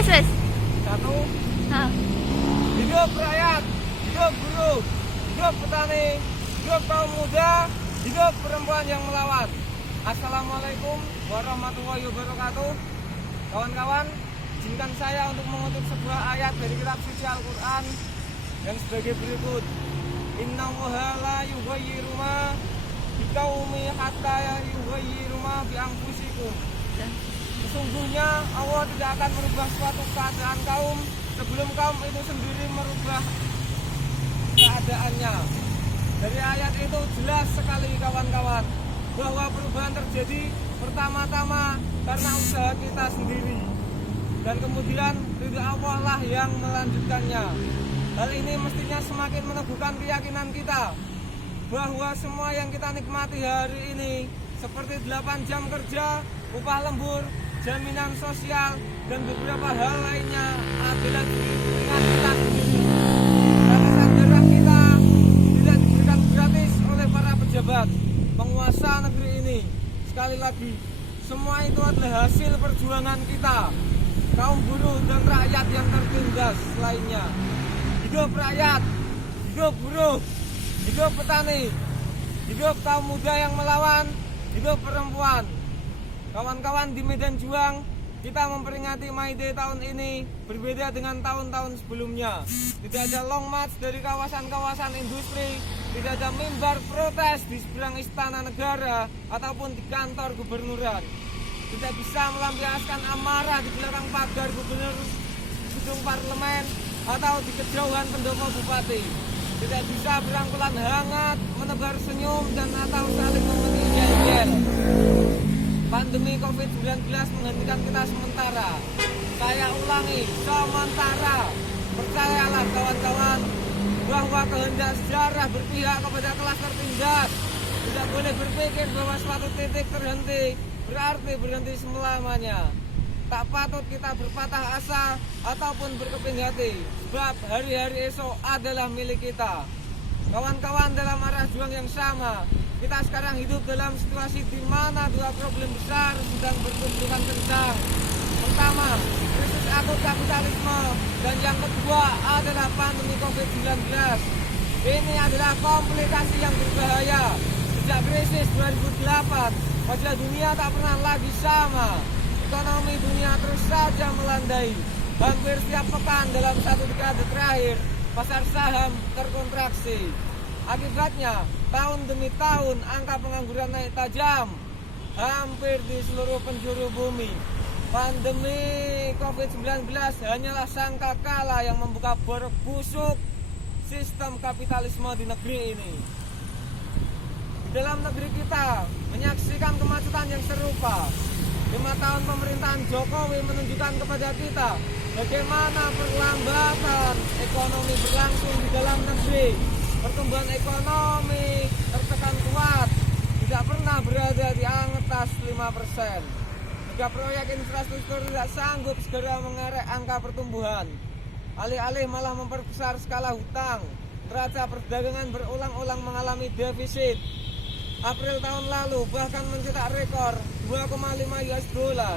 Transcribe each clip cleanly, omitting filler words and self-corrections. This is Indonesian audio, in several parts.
Wes. Satu. Ha. Hidup rakyat, hidup buruh, hidup petani, hidup kaum muda, hidup perempuan yang melawan. Assalamualaikum warahmatullahi wabarakatuh. Kawan-kawan, izinkan saya untuk mengutip sebuah ayat dari kitab suci Al-Quran yang sebagai berikut. Innallaha la yughayyiru ma biqaumin hatta yughayyiru ma bi anfusikum. Sesungguhnya Allah tidak akan merubah suatu keadaan kaum sebelum kaum itu sendiri merubah keadaannya. Dari ayat itu jelas sekali kawan-kawan bahwa perubahan terjadi pertama-tama karena usaha kita sendiri, dan kemudian ridha Allah lah yang melanjutkannya. Hal ini mestinya semakin meneguhkan keyakinan kita bahwa semua yang kita nikmati hari ini seperti 8 jam kerja, upah lembur, jaminan sosial, dan beberapa hal lainnya adalah dengan kita sendiri. Lapisan darah kita tidak diberikan gratis oleh para pejabat, penguasa negeri ini. Sekali lagi, semua itu adalah hasil perjuangan kita, kaum buruh dan rakyat yang tertindas lainnya. Hidup rakyat, hidup buruh, hidup petani, hidup kaum muda yang melawan, hidup perempuan. Kawan-kawan, di medan juang kita memperingati May Day tahun ini berbeda dengan tahun-tahun sebelumnya. Tidak ada long march dari kawasan-kawasan industri, tidak ada mimbar protes di seberang istana negara ataupun di kantor gubernuran. Tidak bisa melampiaskan amarah di belakang pagar gubernur, gedung parlemen, atau di kejauhan pendopo bupati. Tidak bisa berangkulan hangat, menebar senyum, dan atau saling memetik yel-yel. Pandemi COVID-19 menghentikan kita sementara. Saya ulangi, sementara. Percayalah kawan-kawan bahwa kehendak sejarah berpihak kepada kelas tertindas. Tidak boleh berpikir bahwa suatu titik terhenti berarti berhenti selamanya. Tak patut kita berpatah asa ataupun berkeping hati, sebab hari-hari esok adalah milik kita. Kawan-kawan, dalam arah juang yang sama, kita sekarang hidup dalam situasi di mana dua problem besar sedang bertumbuhan kencang. Pertama, krisis akut kapitalisme, dan yang kedua adalah pandemi COVID-19. Ini adalah komplikasi yang berbahaya. Sejak krisis 2008, wajah dunia tak pernah lagi sama. Ekonomi dunia terus saja melandai. Hampir setiap pekan dalam satu dekade terakhir, pasar saham terkontraksi. Akibatnya, tahun demi tahun angka pengangguran naik tajam hampir di seluruh penjuru bumi. Pandemi COVID-19 hanyalah sangkakala yang membuka borok busuk sistem kapitalisme di negeri ini. Di dalam negeri kita menyaksikan kemacetan yang serupa. 5 tahun pemerintahan Jokowi menunjukkan kepada kita bagaimana perlambatan ekonomi berlangsung di dalam negeri. Pertumbuhan ekonomi tertekan kuat, tidak pernah berada di atas 5%. Jika proyek infrastruktur tidak sanggup segera mengerek angka pertumbuhan, alih-alih malah memperbesar skala hutang, neraca perdagangan berulang-ulang mengalami defisit. April tahun lalu bahkan mencetak rekor 2,5 US dollar.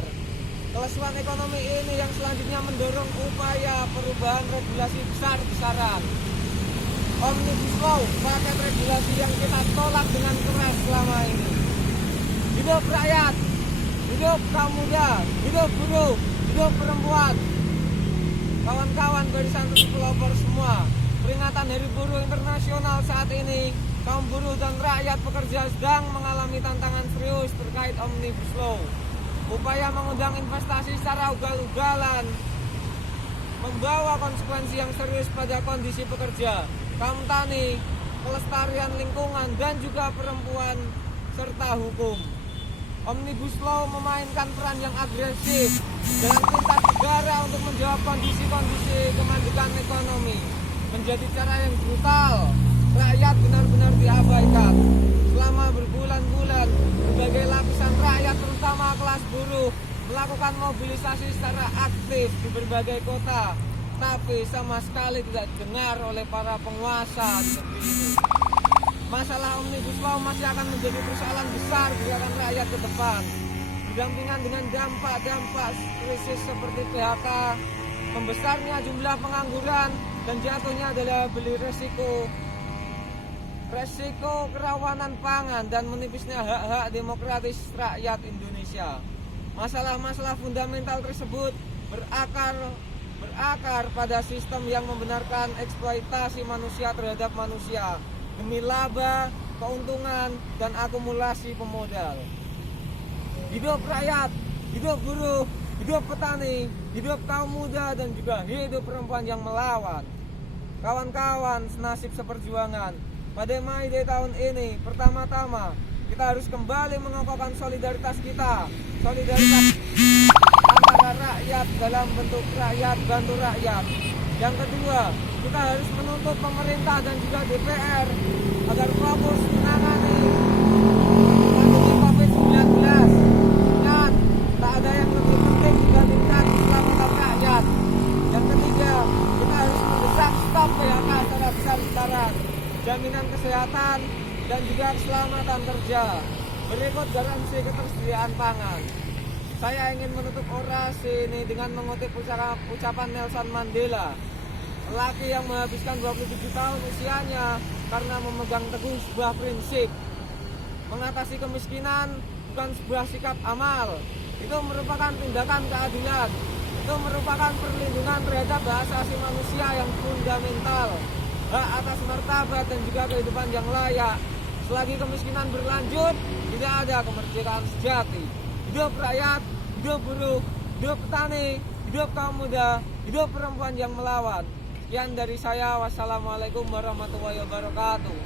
Kelesuan ekonomi ini yang selanjutnya mendorong upaya perubahan regulasi besar-besaran. Omnibus Law, paket regulasi yang kita tolak dengan keras selama ini. Hidup rakyat, hidup kaum muda, hidup buruh, hidup perempuan. Kawan-kawan barisan pelopor semua, peringatan Hari Buruh Internasional saat ini, kaum buruh dan rakyat pekerja sedang mengalami tantangan serius terkait Omnibus Law. Upaya mengundang investasi secara ugal-ugalan membawa konsekuensi yang serius pada kondisi pekerja, kaum tani, kelestarian lingkungan, dan juga perempuan serta hukum. Omnibus Law memainkan peran yang agresif dalam lintas negara untuk menjawab kondisi-kondisi kemandikan ekonomi. Menjadi cara yang brutal, rakyat benar-benar diabaikan. Selama berbulan-bulan, berbagai lapisan rakyat terutama kelas buruh melakukan mobilisasi secara aktif di berbagai kota, tapi sama sekali tidak didengar oleh para penguasa di negeri ini. Masalah Omnibus Law masih akan menjadi persoalan besar gerakan rakyat ke depan. berdampingan dengan dampak-dampak krisis seperti PHK, membesarnya jumlah pengangguran, dan jatuhnya adalah beli resiko kerawanan pangan dan menipisnya hak-hak demokratis rakyat Indonesia. Masalah-masalah fundamental tersebut berakar pada sistem yang membenarkan eksploitasi manusia terhadap manusia demi laba, keuntungan, dan akumulasi pemodal. Hidup rakyat, hidup buruh, hidup petani, hidup kaum muda, dan juga hidup perempuan yang melawan. Kawan-kawan senasib seperjuangan, pada May Day tahun ini, pertama-tama kita harus kembali mengokohkan solidaritas kita. Solidaritas antara rakyat dalam bentuk rakyat bantu rakyat. Yang kedua, kita harus menuntut pemerintah dan juga DPR agar fokus menangani pandemi COVID-19. Dan tak ada yang lebih penting dibandingkan keselamatan rakyat. Yang ketiga, kita harus mendesak stop PHK secara besar-besaran, jaminan kesehatan, dan juga keselamatan kerja. Berikut garansi ketersediaan pangan. Saya ingin menutup orasi ini dengan mengutip ucapan Nelson Mandela, lelaki yang menghabiskan 27 tahun usianya karena memegang teguh sebuah prinsip. Mengatasi kemiskinan bukan sebuah sikap amal, itu merupakan tindakan keadilan. Itu merupakan perlindungan terhadap hak asasi manusia yang fundamental, hak atas martabat dan juga kehidupan yang layak. Selagi kemiskinan berlanjut, tidak ada kemerdekaan sejati. Hidup rakyat, hidup buruh, hidup petani, hidup kaum muda, hidup perempuan yang melawan. Sekian dari saya, wassalamualaikum warahmatullahi wabarakatuh.